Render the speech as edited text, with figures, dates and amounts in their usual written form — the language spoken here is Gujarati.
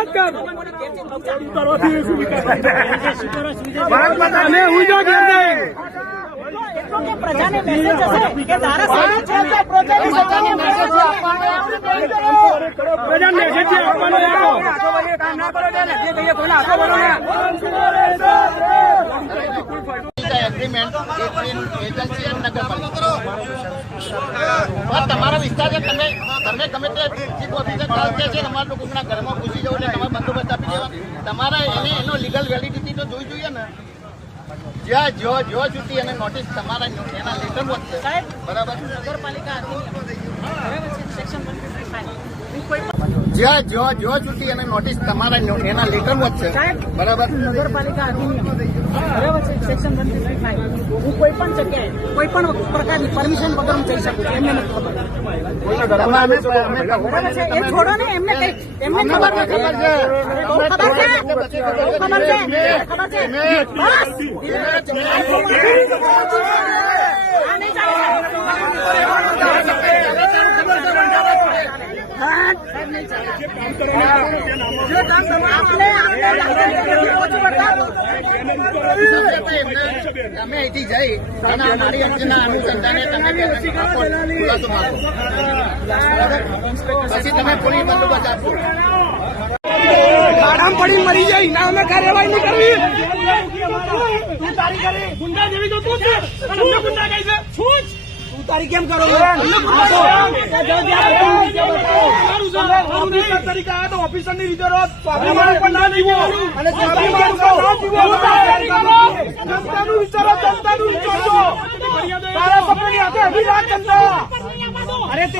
ફરિયાદ કર અને હું જો ઘેર નહીં પ્રજાને મેસેજ હશે કે ધારાસભ્ય છે તો પ્રજાની સત્તાને મેસેજ આપવાનો एग्रीमेंट एजेंसी एंड नगरपालिका તમારા વિસ્તાર છે તમે ગમે તે ચીફ ઓફિસર કાલ કે છે તમારા લોકોના ઘરમાં ઘૂસી જવું એટલે તમારે બંદોબસ્ત આપી દેવા તમારા એનો લીગલ વેલિડિટી તો જોઈ જોઈએ ને જ્યાં જો છૂટી અને નોટિસ તમારા એના લેટર વધશે બરાબર નગરપાલિકા સેક્શન 155 જ્યાં જો છૂટી અને નોટિસ તમારા એના લેટર વધશે બરાબર નગરપાલિકા અધિનિયમ બરાબર છે સેક્શન 155 હું કોઈ પણ જગ્યાએ કોઈ પણ પ્રકારની પરમિશન વગર હું જઈ શકું એમને નથી ખબર બરાબર છે એ છોડો ને એમને કઈ એમને ખબર નથી તમે અહીંથી જઈ અને અમારી અરજીના અનુસંધાને તમે ખુલાસો માગો પછી તમે પોલીસ બંદોબસ્ત આપો આરામ પડી મરી જાય ના અમે કાર્યવાહી નહીં કરવી તું તારી કરી ગુંડા જેવી તો તું છે અમને ગુંડા કહે છે છૂટ તું તારી કેમ કરો ઓફિસર તરીકે આવ્યા તો ઓફિસર ની રીતે રહો સ્વાભિમાન પણ ના જીવો અને સ્વાભિમાન જનતાનું વિચારો જનતાનું વિચારજો તારા સપની હાથે અભિરાજ જનતા અરે તે